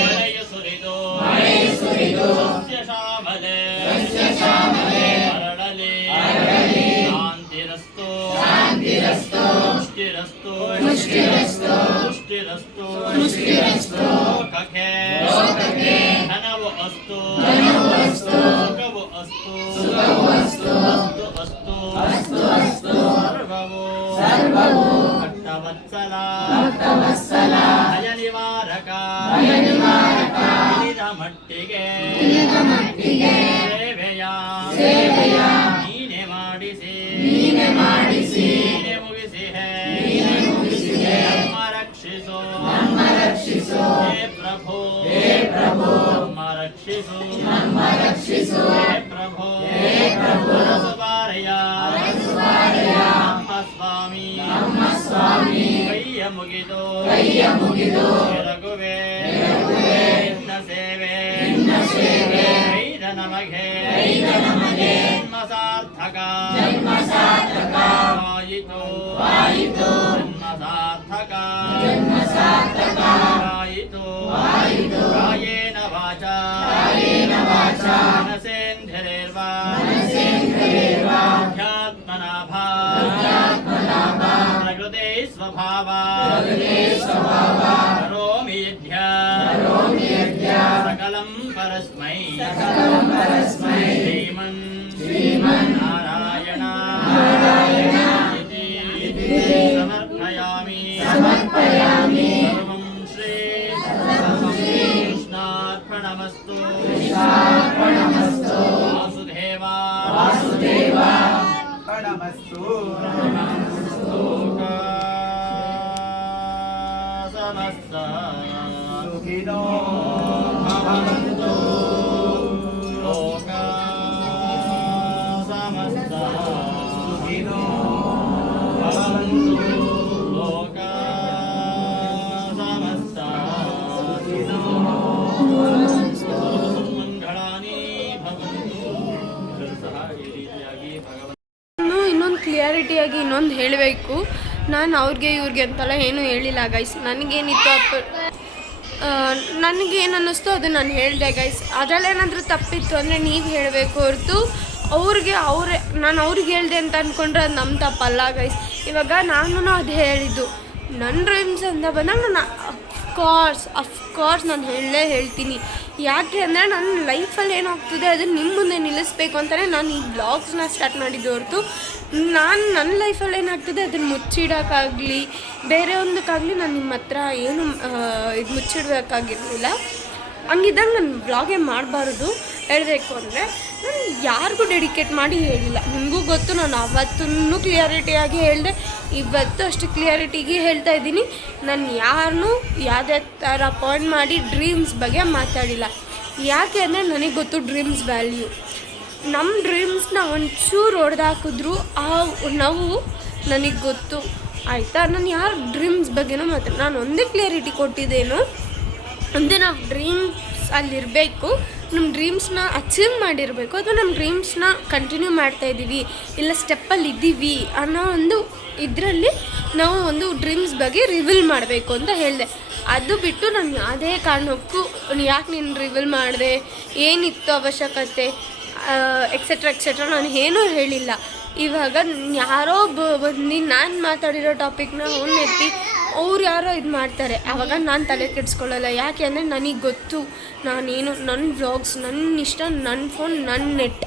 ಮಳೆಯು ಸುರಿದು ಸಸ್ಯ ಶ್ಯಾಮಲೆ ಹರಡಲಿ ಶಾಂತಿರಸ್ತು ಪುಷ್ಟಿರಸ್ತು ತಿಳಿದ ಮಟ್ಟಿಗೆ ಸೇವೆಯ ನೀನೆ ಮಾಡಿಸಿ ನೀನೆ ಮುಗಿಸಿಹೆ ನಮ್ಮ ರಕ್ಷಿಸು ಹೇ ಪ್ರಭು ನಮ್ಮ ರಕ್ಷಿಸು ಹೇ ಪ್ರಭು ಸುಬಾರಯ್ಯ ನಮ್ಮ ಸ್ವಾಮಿ ಕೈಯ ಮುಗಿದು ರಘುವೆ ನಿನ್ನ ಸೇವೆ ಕೈದ ನಮಗೆ ಜನ್ಮ ಸಾರ್ಥಕ ಆಯಿತು ಜನ್ಮ ಸಾರ್ಥಕ ಆಯಿತು ಕಾಯೇನ ವಾಚಾ ಮನಸೇಂದ್ರಿಯರ್ವಾ ಅಧ್ಯಾತ್ಮನಾ ಪ್ರಕೃತೆ ಸ್ವಭಾವ ಕರೋಮಿ ಯದ್ಯ ಸಕಲಂ ಪರಸ್ಮೈ ಶ್ರೀಮನ್ ನಾರಾಯಣ ಇತಿ ಸಮರ್ಪಯಾಮಿ ಸರ್ವಂ ಶ್ರೀ ಕೃಷ್ಣಾರ್ಪಣಮಸ್ತು ವಾಸುದೇವ ಪ್ರಣಮಸ್ತು ಲೋಕಾ ಸಮಸ್ತ ಸುಖಿನೋ ಭವಂತು ಲೋಕಾ ಸಮಸ್ತ ಸುಖಿನೋ ಭವಂತು ಲೋಕಾ ಸಮಸ್ತ ಮಂಗಳಾನಿ ಭವಂತು ಸಹ ಈ ರೀತಿಯಾಗಿ ಭಗವಂತ ಇನ್ನೊಂದು ಕ್ಲಿಯಾರಿಟಿಯಾಗಿ ಇನ್ನೊಂದು ಹೇಳಬೇಕು. ನಾನು ಅವ್ರಿಗೆ ಇವ್ರಿಗೆ ಅಂತೆಲ್ಲ ಏನೂ ಹೇಳಿಲ್ಲ ಗೈಸ್. ನನಗೇನಿತ್ತು ನನಗೇನು ಅನ್ನಿಸ್ತೋ ಅದು ನಾನು ಹೇಳಿದೆ ಗೈಸ್. ಅದರಲ್ಲೇನಾದರೂ ತಪ್ಪಿತ್ತು ಅಂದರೆ ನೀವು ಹೇಳಬೇಕು ಹೊರತು ನಾನು ಅವ್ರಿಗೆ ಹೇಳಿದೆ ಅಂತ ಅಂದ್ಕೊಂಡ್ರೆ ಅದು ನಮ್ಮ ತಪ್ಪಲ್ಲ ಗೈಸ್. ಇವಾಗ ನಾನು ಅದು ಹೇಳಿದ್ದು ನನ್ನ ಡ್ರೀಮ್ಸ್ ಅಂತ ಬಂದಾಗ ನಾನು ಅಫ್ಕೋರ್ಸ್ ನಾನು ಹೇಳ್ತೀನಿ. ಯಾಕೆ ಅಂದರೆ ನನ್ನ ಲೈಫಲ್ಲಿ ಏನಾಗ್ತದೆ ಅದನ್ನು ನಿಮ್ಮ ಮುಂದೆ ನಿಲ್ಲಿಸ್ಬೇಕು ಅಂತಲೇ ನಾನು ಈ ಬ್ಲಾಗ್ಸ್ನ ಸ್ಟಾರ್ಟ್ ಮಾಡಿದ್ದು ಹೊರತು ನಾನು ನನ್ನ ಲೈಫಲ್ಲಿ ಏನಾಗ್ತದೆ ಅದನ್ನು ಮುಚ್ಚಿಡೋಕ್ಕಾಗಲಿ ಬೇರೆ ಒಂದಕ್ಕಾಗಲಿ ನಾನು ನಿಮ್ಮ ಹತ್ರ ಏನು ಇದು ಮುಚ್ಚಿಡಬೇಕಾಗಿರಲಿಲ್ಲ. ಹಂಗಿದ್ದಾಗ ನಾನು ಬ್ಲಾಗೇ ಮಾಡಬಾರ್ದು. ಹೇಳಬೇಕು ಅಂದರೆ ನಾನು ಯಾರಿಗೂ ಡೆಡಿಕೇಟ್ ಮಾಡಿ ಹೇಳಿಲ್ಲ. ನಿಮಗೂ ಗೊತ್ತು, ನಾನು ಅವತ್ತೂ ಕ್ಲಿಯಾರಿಟಿಯಾಗಿ ಹೇಳಿದೆ, ಇವತ್ತು ಅಷ್ಟು ಕ್ಲಿಯಾರಿಟಿಗೆ ಹೇಳ್ತಾ ಇದ್ದೀನಿ. ನಾನು ಯಾರನ್ನೂ ಯಾವುದೇ ಥರ ಪಾಯಿಂಟ್ ಮಾಡಿ ಡ್ರೀಮ್ಸ್ ಬಗ್ಗೆ ಮಾತಾಡಿಲ್ಲ. ಯಾಕೆ ಅಂದರೆ ನನಗೆ ಗೊತ್ತು ಡ್ರೀಮ್ಸ್ ವ್ಯಾಲ್ಯೂ. ನಮ್ಮ ಡ್ರೀಮ್ಸ್ನ ಒಂಚೂರು ಹೊಡೆದಾಕಿದ್ರು ನಾವು ನನಗೆ ಗೊತ್ತು ಆಯಿತಾ. ನಾನು ಯಾರ ಡ್ರೀಮ್ಸ್ ಬಗ್ಗೆನೂ ನಾನು ಒಂದೇ ಕ್ಲಿಯರಿಟಿ ಕೊಟ್ಟಿದ್ದೇನು ಅಂದರೆ ನಾವು ಡ್ರೀಮ್ಸ್ ಅಲ್ಲಿರಬೇಕು, ನಮ್ಮ ಡ್ರೀಮ್ಸ್ನ ಅಚೀವ್ ಮಾಡಿರಬೇಕು, ಅಥವಾ ನಮ್ಮ ಡ್ರೀಮ್ಸ್ನ ಕಂಟಿನ್ಯೂ ಮಾಡ್ತಾಯಿದ್ದೀವಿ ಇಲ್ಲ ಸ್ಟೆಪ್ಪಲ್ಲಿ ಇದ್ದೀವಿ ಅನ್ನೋ ಒಂದು ಇದರಲ್ಲಿ ನಾವು ಒಂದು ಡ್ರೀಮ್ಸ್ ಬಗ್ಗೆ ರಿವೀಲ್ ಮಾಡಬೇಕು ಅಂತ ಹೇಳಿದೆ. ಅದು ಬಿಟ್ಟು ನಾನು ಯಾವುದೇ ಕಾರಣಕ್ಕೂ ಯಾಕೆ ನೀನು ರಿವೀಲ್ ಮಾಡಿದೆ, ಏನಿತ್ತು ಅವಶ್ಯಕತೆ ಎಕ್ಸೆಟ್ರಾ ನಾನು ಏನೂ ಹೇಳಿಲ್ಲ. ಇವಾಗ ಯಾರೋ ಬಂದು ನಾನು ಮಾತಾಡಿರೋ ಟಾಪಿಕ್ನ ಎತ್ತಿ ಅವ್ರು ಯಾರೋ ಇದು ಮಾಡ್ತಾರೆ, ಆವಾಗ ನಾನು ತಲೆ ಕೆಡಿಸ್ಕೊಳ್ಳಲ್ಲ. ಯಾಕೆ ಅಂದರೆ ನನಗೆ ಗೊತ್ತು ನಾನೇನು ನನ್ನ ವ್ಲಾಗ್ಸ್ ನನ್ನ ಇಷ್ಟ, ನನ್ನ ಫೋನ್ ನನ್ನ ನೆಟ್,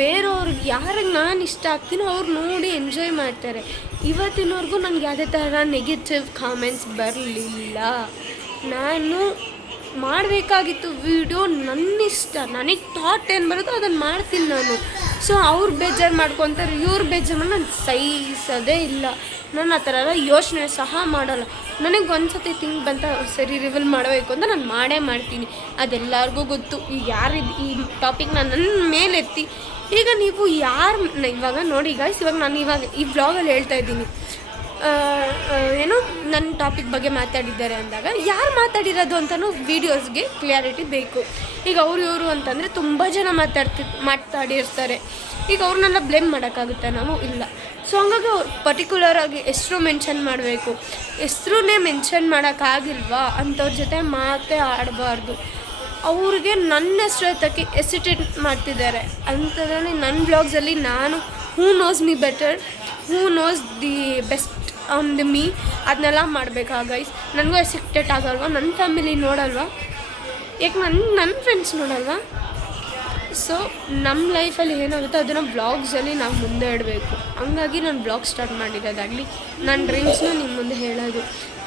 ಬೇರೆಯವ್ರಿಗೆ ಯಾರಿಗೆ ನಾನು ಇಷ್ಟ ಆಗ್ತೀನೋ ಅವ್ರು ನೋಡಿ ಎಂಜಾಯ್ ಮಾಡ್ತಾರೆ. ಇವತ್ತಿನವರೆಗೂ ನನಗೆ ಯಾವುದೇ ಥರ ನೆಗೆಟಿವ್ ಕಾಮೆಂಟ್ಸ್ ಬರಲಿಲ್ಲ. ನಾನು ಮಾಡಬೇಕಾಗಿತ್ತು ವಿಡಿಯೋ ನನ್ನಿಷ್ಟ, ನನಗೆ ಥಾಟ್ ಏನು ಬರುತ್ತೋ ಅದನ್ನು ಮಾಡ್ತೀನಿ ನಾನು. ಸೊ ಅವ್ರು ಬೇಜಾರು ಮಾಡ್ಕೊತಾರೆ, ಇವ್ರು ಬೇಜಾರು ಮಾಡಿ ನಾನು ಸಹಿಸೋದೇ ಇಲ್ಲ. ನಾನು ಆ ಥರ ಎಲ್ಲ ಯೋಚನೆ ಸಹ ಮಾಡಲ್ಲ. ನನಗೆ ಒಂದು ಸತಿ ಥಿಂಕ್ ಬಂತ ಸರಿ ರಿವೀಲ್ ಮಾಡಬೇಕು ಅಂತ ನಾನು ಮಾಡೇ ಮಾಡ್ತೀನಿ. ಅದೆಲ್ಲರಿಗೂ ಗೊತ್ತು. ಈಗ ಯಾರು ಈ ಟಾಪಿಕ್ನ ನನ್ನ ಮೇಲೆತ್ತಿ ಈಗ ನೀವು ಇವಾಗ ನೋಡಿ ಗೈಸ್, ಇವಾಗ ಈ ವ್ಲಾಗಲ್ಲಿ ಹೇಳ್ತಾ ಇದ್ದೀನಿ ಏನೋ ನನ್ನ ಟಾಪಿಕ್ ಬಗ್ಗೆ ಮಾತಾಡಿದ್ದಾರೆ ಅಂದಾಗ ಯಾರು ಮಾತಾಡಿರೋದು ಅಂತಲೂ ವೀಡಿಯೋಸ್ಗೆ ಕ್ಲಿಯಾರಿಟಿ ಬೇಕು. ಈಗ ಇವರು ಅಂತಂದರೆ ತುಂಬ ಜನ ಮಾತಾಡಿರ್ತಾರೆ. ಈಗ ಅವ್ರನ್ನೆಲ್ಲ ಬ್ಲೇಮ್ ಮಾಡೋಕ್ಕಾಗುತ್ತಾ ನಾವು? ಇಲ್ಲ. ಸೊ ಹಂಗಾಗಿ ಅವ್ರು ಪರ್ಟಿಕ್ಯುಲರಾಗಿ ಹೆಸರು ಮೆನ್ಷನ್ ಮಾಡಬೇಕು. ಹೆಸರನ್ನೇ ಮೆನ್ಷನ್ ಮಾಡೋಕ್ಕಾಗಿಲ್ವಾ ಅಂಥವ್ರ ಜೊತೆ ಮಾತೇ ಆಡಬಾರ್ದು. ಅವ್ರಿಗೆ ನನ್ನ ಹೆಸರು ಎತ್ತಕ್ಕೆ ಎಸಿಟೇಟ್ ಮಾಡ್ತಿದ್ದಾರೆ. ಅಂಥದ್ರಲ್ಲಿ ನನ್ನ ಬ್ಲಾಗ್ಸಲ್ಲಿ ನಾನು who knows me better, who knows the best on the me ಅದನ್ನೆಲ್ಲ ಮಾಡಬೇಕಾ ಗೈಸ್? ನನಗೂ ಎಸಿಟೇಟ್ ಆಗಲ್ವಾ? ನನ್ನ ಫ್ಯಾಮಿಲಿ ನೋಡಲ್ವಾ? ಯಾಕೆ ನನ್ನ ಫ್ರೆಂಡ್ಸ್ ನೋಡಲ್ವಾ? ಸೊ ನಮ್ಮ ಲೈಫಲ್ಲಿ ಏನಾಗುತ್ತೋ ಅದನ್ನು ವ್ಲಾಗ್ಸಲ್ಲಿ ನಾವು ಮುಂದೆ ಇಡಬೇಕು. ಹಂಗಾಗಿ ನಾನು ವ್ಲಾಗ್ ಸ್ಟಾರ್ಟ್ ಮಾಡಿರೋದಾಗಲಿ ನನ್ನ ಡ್ರೀಮ್ಸ್ನ ನಿಮ್ಮ ಮುಂದೆ ಹೇಳೋದು.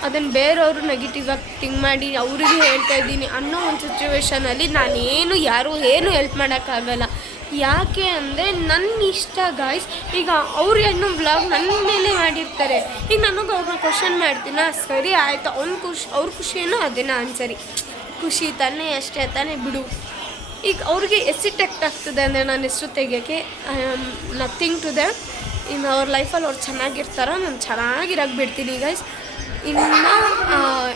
ಅದನ್ನು ಬೇರೆಯವರು ನೆಗೆಟಿವ್ ಆಗಿ ಥಿಂಕ್ ಮಾಡಿ ಅವರಿಗೆ ಹೇಳ್ತಾ ಇದ್ದೀನಿ ಅನ್ನೋ ಒಂದು ಸಿಚುವೇಷನಲ್ಲಿ ಯಾರೂ ಏನು ಹೆಲ್ಪ್ ಮಾಡೋಕ್ಕಾಗಲ್ಲ. ಯಾಕೆ ಅಂದರೆ ನನ್ನ ಇಷ್ಟ ಗಾಯ್ಸ್. ಈಗ ಅವ್ರು ಏನೋ ವ್ಲಾಗ್ ನನ್ನ ಮೇಲೆ ಮಾಡಿರ್ತಾರೆ, ಈಗ ನನಗೆ ಅವ್ರನ್ನ ಕ್ವಶನ್ ಮಾಡ್ತೀನ, ಸರಿ ಆಯಿತು, ಅವ್ರ ಖುಷಿ ಏನೋ ಅದನ್ನು ಆನ್ಸರಿ, ಖುಷಿ ತಾನೇ, ಅಷ್ಟೇ ತಾನೇ, ಬಿಡು. ಈಗ ಅವ್ರಿಗೆ ಎಸಿಟೆಕ್ಟ್ ಆಗ್ತದೆ ಅಂದರೆ ನನ್ನ ಹೆಸರು ತೆಗಿಯೋಕ್ಕೆ. I am nothing to them. ಇನ್ನು ಅವ್ರ ಲೈಫಲ್ಲಿ ಅವ್ರು ಚೆನ್ನಾಗಿರ್ತಾರೋ ನಾನು ಚೆನ್ನಾಗಿರೋಕ್ಕೆ ಬಿಡ್ತೀನಿ ಗೈಸ್. ಇನ್ನು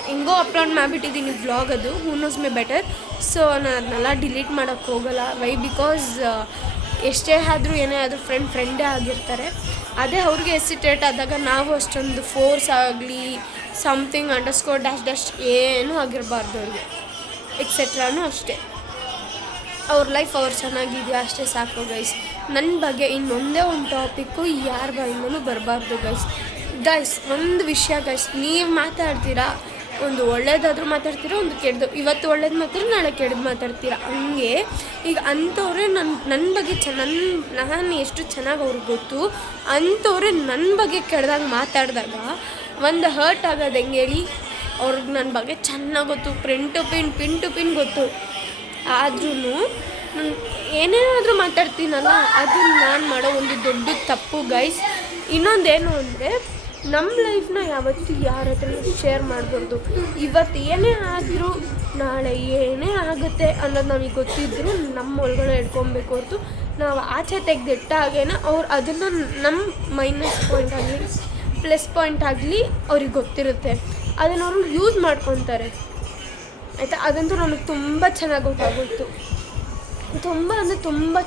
ಹಿಂಗೋ ಅಪ್ಲೋಡ್ ಮಾಡಿಬಿಟ್ಟಿದ್ದೀನಿ ವ್ಲಾಗ್, ಅದು who knows May better. So ನಾನು ಅದನ್ನೆಲ್ಲ ಡಿಲೀಟ್ ಮಾಡೋಕ್ಕೆ ಹೋಗಲ್ಲ. ವೈ ಬಿಕಾಸ್ ಎಷ್ಟೇ ಆದರೂ ಏನೇ ಆದರೂ ಫ್ರೆಂಡೇ ಆಗಿರ್ತಾರೆ. ಅದೇ ಅವ್ರಿಗೆ ಎಸಿಟೇಟ್ ಆದಾಗ ನಾವು ಅಷ್ಟೊಂದು ಫೋರ್ಸ್ ಆಗಲಿ ಸಮಥಿಂಗ್ __ ಏನೂ ಆಗಿರಬಾರ್ದು ಅವ್ರಿಗೆ, ಎಕ್ಸೆಟ್ರಾನು ಅಷ್ಟೇ. ಅವ್ರ ಲೈಫ್ ಅವ್ರು ಚೆನ್ನಾಗಿದೆಯಾ ಅಷ್ಟೇ ಸಾಕು ಗೈಸ್. ನನ್ನ ಬಗ್ಗೆ ಇನ್ನೊಂದೇ ಒಂದು ಟಾಪಿಕ್ಕು ಯಾರ ಬಾಯಿಂದನೂ ಬರಬಾರ್ದು ಗೈಸ್. ಒಂದು ವಿಷಯ ಗೈಸ್, ನೀವು ಮಾತಾಡ್ತೀರಾ, ಒಂದು ಒಳ್ಳೇದಾದರೂ ಮಾತಾಡ್ತೀರಾ, ಒಂದು ಕೆಡ್ದು, ಇವತ್ತು ಒಳ್ಳೇದು ಮಾತಾಡಿ ನಾಳೆ ಕೆಡ್ದು ಮಾತಾಡ್ತೀರಾ. ಹಂಗೆ ಈಗ ಅಂಥವ್ರೆ ನನ್ನ ಬಗ್ಗೆ ನಾನು ಎಷ್ಟು ಚೆನ್ನಾಗಿ ಅವ್ರಿಗೆ ಗೊತ್ತು, ಅಂಥವ್ರೆ ನನ್ನ ಬಗ್ಗೆ ಕೆಡ್ದಾಗ ಮಾತಾಡಿದಾಗ ಒಂದು ಹರ್ಟ್ ಆಗೋದು ಹೆಂಗೆ ಹೇಳಿ. ಅವ್ರಿಗೆ ನನ್ನ ಬಗ್ಗೆ ಚೆನ್ನಾಗಿ ಗೊತ್ತು, ಪಿನ್ ಟು ಪಿನ್ ಗೊತ್ತು. ಆದ್ರೂ ಏನೇನಾದರೂ ಮಾತಾಡ್ತೀನಲ್ಲ, ಅದು ನಾನು ಮಾಡೋ ಒಂದು ದೊಡ್ಡ ತಪ್ಪು ಗೈಸ್. ಇನ್ನೊಂದೇನು ಅಂದರೆ ನಮ್ಮ ಲೈಫ್ನ ಯಾವತ್ತೂ ಯಾರ ಹತ್ರ ಶೇರ್ ಮಾಡಬಾರ್ದು. ಇವತ್ತು ಏನೇ ಆದರೂ ನಾಳೆ ಏನೇ ಆಗುತ್ತೆ ಅನ್ನೋದು ನಮಗೆ ಗೊತ್ತಿದ್ದರೂ ನಮ್ಮ ಒಳಗಡೆ ಇಟ್ಕೊಬೇಕು ಹೊರತು ನಾವು ಆಚೆ ತೆಗೆದಿಟ್ಟಾಗೇನ ಅವ್ರು ಅದನ್ನು ನಮ್ಮ ಮೈನಸ್ ಪಾಯಿಂಟ್ ಆಗಲಿ ಪ್ಲಸ್ ಪಾಯಿಂಟ್ ಆಗಲಿ ಅವ್ರಿಗೆ ಗೊತ್ತಿರುತ್ತೆ. ಅದನ್ನು ಅವರು ಯೂಸ್ ಮಾಡ್ಕೊತಾರೆ ಆಯಿತಾ. ಅದಂತೂ ನನಗೆ ತುಂಬ ಚೆನ್ನಾಗಿ ಗೊತ್ತಾಗೋಯ್ತು, ತುಂಬ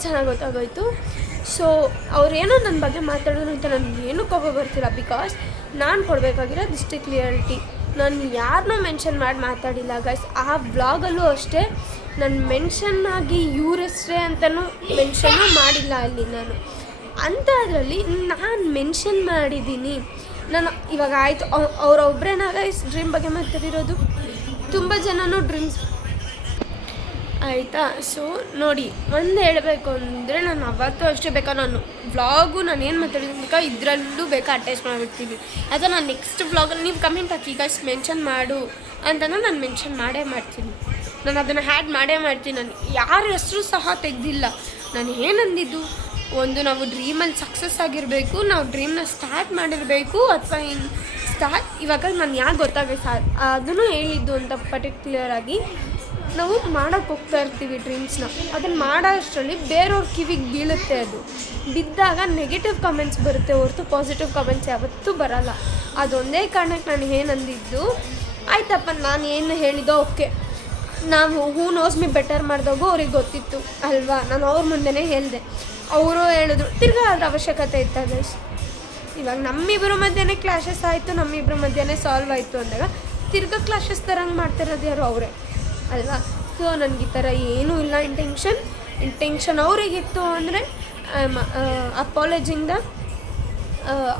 ಚೆನ್ನಾಗಿ ಗೊತ್ತಾಗೋಯ್ತು. ಸೊ ಅವ್ರೇನೋ ನನ್ನ ಬಗ್ಗೆ ಮಾತಾಡೋದು ಅಂತ ನನಗೆ ಏನೂ ಕೋಪ ಬರ್ತಿಲ್ಲ. ಬಿಕಾಸ್ ನಾನು ಕೊಡಬೇಕಾಗಿರೋದು ಇಷ್ಟೇ ಕ್ಲಿಯರಿಟಿ. ನಾನು ಯಾರನ್ನೂ ಮೆನ್ಷನ್ ಮಾಡಿ ಮಾತಾಡಿಲ್ಲ ಗೈಸ್. ಆ ವ್ಲಾಗಲ್ಲೂ ಅಷ್ಟೇ ನಾನು ಮೆನ್ಷನ್ ಆಗಿ ಇವ್ರ ಹೆಸ್ರೇ ಅಂತಲೂ ಮೆನ್ಷನ್ನೂ ಮಾಡಿಲ್ಲ ಅಲ್ಲಿ ನಾನು. ಅಂಥದ್ರಲ್ಲಿ ನಾನು ಮೆನ್ಷನ್ ಮಾಡಿದ್ದೀನಿ. ನಾನು ಇವಾಗ ಆಯಿತು, ಅವರೊಬ್ಬರೇನ ಗೈಸ್ ಡ್ರೀಮ್ ಬಗ್ಗೆ ಮಾತಾಡಿರೋದು, ತುಂಬ ಜನನೂ ಡ್ರೀಮ್ಸ್ ಆಯಿತಾ. ಸೊ ನೋಡಿ, ಒಂದು ಹೇಳಬೇಕು ಅಂದರೆ ನಾನು ಅವತ್ತೂ ಅಷ್ಟೇ ನಾನು ವ್ಲಾಗು ನಾನು ಏನು ಮಾತಾಡಿದ ಇದರಲ್ಲೂ ಅಟ್ಯಾಚ್ ಮಾಡಿಬಿಡ್ತೀನಿ. ಅಥವಾ ನಾನು ನೆಕ್ಸ್ಟ್ ವ್ಲಾಗಲ್ಲಿ ನೀವು ಕಮೆಂಟ್ ಹಾಕಿ ಗೈಸ್ ಮೆನ್ಷನ್ ಮಾಡು ಅಂತಂದ್ರೆ ನಾನು ಮೆನ್ಷನ್ ಮಾಡೇ ಮಾಡ್ತೀನಿ. ನಾನು ಅದನ್ನು ಮಾಡೇ ಮಾಡ್ತೀನಿ. ನಾನು ಯಾರ ಹೆಸರು ಸಹ ತೆಗೆದಿಲ್ಲ. ನಾನು ಏನಂದಿದ್ದು, ಒಂದು ನಾವು ಡ್ರೀಮಲ್ಲಿ ಸಕ್ಸಸ್ ಆಗಿರಬೇಕು, ನಾವು ಡ್ರೀಮ್ನ ಸ್ಟಾರ್ಟ್ ಮಾಡಿರಬೇಕು, ಅಥವಾ ಇವಾಗ ನಾನು ಯಾಕೆ ಗೊತ್ತಾಗುತ್ತೆ ಅದನ್ನು ಹೇಳಿದ್ದು ಅಂತ ಪರ್ಟಿಕ್ಯುಲರಾಗಿ. ನಾವು ಮಾಡೋಕ್ಕೆ ಹೋಗ್ತಾ ಇರ್ತೀವಿ ಡ್ರೀಮ್ಸ್ನ, ಅದನ್ನು ಮಾಡೋ ಅಷ್ಟರಲ್ಲಿ ಬೇರೆಯವ್ರ ಕಿವಿಗೆ ಬೀಳುತ್ತೆ. ಅದು ಬಿದ್ದಾಗ ನೆಗೆಟಿವ್ ಕಮೆಂಟ್ಸ್ ಬರುತ್ತೆ ಹೊರತು ಪಾಸಿಟಿವ್ ಕಮೆಂಟ್ಸ್ ಯಾವತ್ತೂ ಬರೋಲ್ಲ. ಅದೊಂದೇ ಕಾರಣಕ್ಕೆ ನಾನು ಏನಂದಿದ್ದು, ಆಯ್ತಪ್ಪ ನಾನು ಏನು ಹೇಳಿದ್ದೋ ಓಕೆ, ನಾವು ಹೂ ನೋಸ್ ಮಿ ಬೆಟರ್ ಮಾಡಿದಾಗೂ ಅವ್ರಿಗೆ ಗೊತ್ತಿತ್ತು ಅಲ್ವಾ. ನಾನು ಅವ್ರ ಮುಂದೆನೇ ಹೇಳಿದೆ, ಅವರು ಹೇಳಿದ್ರು, ತಿರ್ಗಾ ಅದ್ರ ಅವಶ್ಯಕತೆ ಇತ್ತ ಗೈಸ್. ಇವಾಗ ನಮ್ಮಿಬ್ಬರ ಮಧ್ಯೆ ಕ್ಲಾಶಸ್ ಆಯಿತು, ನಮ್ಮಿಬ್ಬರ ಮಧ್ಯೆ ಸಾಲ್ವ್ ಆಯಿತು ಅಂದಾಗ ತಿರ್ಗಾ ಕ್ಲಾಶಸ್ ತರಂಗೆ ಮಾಡ್ತಿರೋದು ಯಾರು ಅವರೇ ಅಲ್ವಾ. ಸೊ ನನಗೆ ಈ ಥರ ಏನೂ ಇಲ್ಲ ಇಂಟೆನ್ಷನ್ ಅವರಿಗಿತ್ತು ಅಂದರೆ I am apologising them,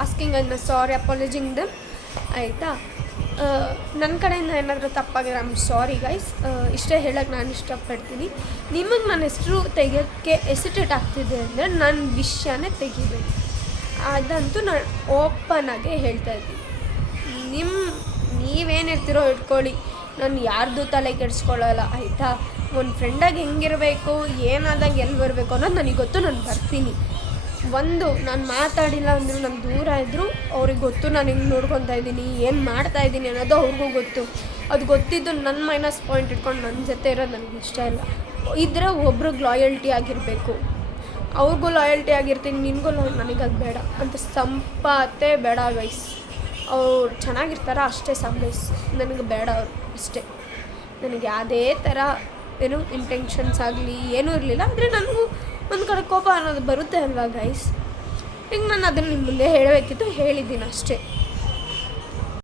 asking I sorry apologising them ಆಯಿತಾ. ನನ್ನ ಕಡೆಯಿಂದ ಏನಾದರೂ ತಪ್ಪಾಗಿದ್ರೆ ಐ ಆಮ್ ಸಾರಿ ಗೈಸ್. ಇಷ್ಟೇ ಹೇಳೋಕ್ಕೆ ನಾನು ಇಷ್ಟಪಡ್ತೀನಿ. ನಿಮಗೆ ನನ್ನ ಹೆಸರು ತೆಗಿಯೋಕ್ಕೆ ಎಸಿಟೇಟ್ ಆಗ್ತಿದೆ ಅಂದರೆ ನನ್ನ ವಿಷಯನೇ ತೆಗಿಬೇಕು, ಅದಂತೂ ನಾನು ಓಪನ್ನಾಗೆ ಹೇಳ್ತಾ ಇದ್ದೀನಿ. ನೀವೇನಿರ್ತೀರೋ ಇಟ್ಕೊಳ್ಳಿ, ನಾನು ಯಾರ್ದು ತಲೆ ಕೆಡಿಸ್ಕೊಳ್ಳಲ್ಲ ಆಯಿತಾ. ಒಂದು ಫ್ರೆಂಡಾಗಿ ಹೆಂಗಿರಬೇಕು, ಏನಾದಾಗ ಎಲ್ಲಿ ಬರಬೇಕು ಅನ್ನೋದು ನನಗೆ ಗೊತ್ತು, ನಾನು ಬರ್ತೀನಿ. ನಾನು ಮಾತಾಡಿಲ್ಲ ಅಂದರೂ ನಾನು ದೂರ ಇದ್ದರೂ ಅವ್ರಿಗೆ ಗೊತ್ತು ನಾನು ಹೆಂಗೆ ನೋಡ್ಕೊತಾ ಇದ್ದೀನಿ, ಏನು ಮಾಡ್ತಾಯಿದ್ದೀನಿ ಅನ್ನೋದು ಅವ್ರಿಗೂ ಗೊತ್ತು. ಅದು ಗೊತ್ತಿದ್ದು ನನ್ನ ಮೈನಸ್ ಪಾಯಿಂಟ್ ಇಟ್ಕೊಂಡು ನನ್ನ ಜೊತೆ ಇರೋದು ನನಗೆ ಇಷ್ಟ ಇಲ್ಲ. ಇದ್ದರೆ ಒಬ್ರಿಗೆ ಲಾಯಲ್ಟಿ ಆಗಿರಬೇಕು, ಅವ್ರಿಗೂ ಲಾಯಲ್ಟಿ ಆಗಿರ್ತೀನಿ, ನಿನಗೂ ನನಗದು ಬೇಡ ಅಂತ ಸಂಪಾತೆ ಬೇಡ ಗೈಸ್. ಅವ್ರು ಚೆನ್ನಾಗಿರ್ತಾರ ಅಷ್ಟೇ ಗೈಸ್, ನನಗೆ ಬೇಡ ಅವರು ಅಷ್ಟೇ. ನನಗೆ ಯಾವುದೇ ಥರ ಏನು ಇಂಟೆನ್ಷನ್ಸ್ ಆಗಲಿ ಏನೂ ಇರಲಿಲ್ಲ. ಆದರೆ ನನಗೂ ಒಂದು ಕಡೆ ಕೋಪ ಅನ್ನೋದು ಬರುತ್ತೆ ಅಲ್ವಾ ಗೈಸ್. ಈಗ ನಾನು ಅದನ್ನು ನಿಮ್ಮ ಮುಂದೆ ಹೇಳಬೇಕಿತ್ತು, ಹೇಳಿದ್ದೀನಿ ಅಷ್ಟೇ.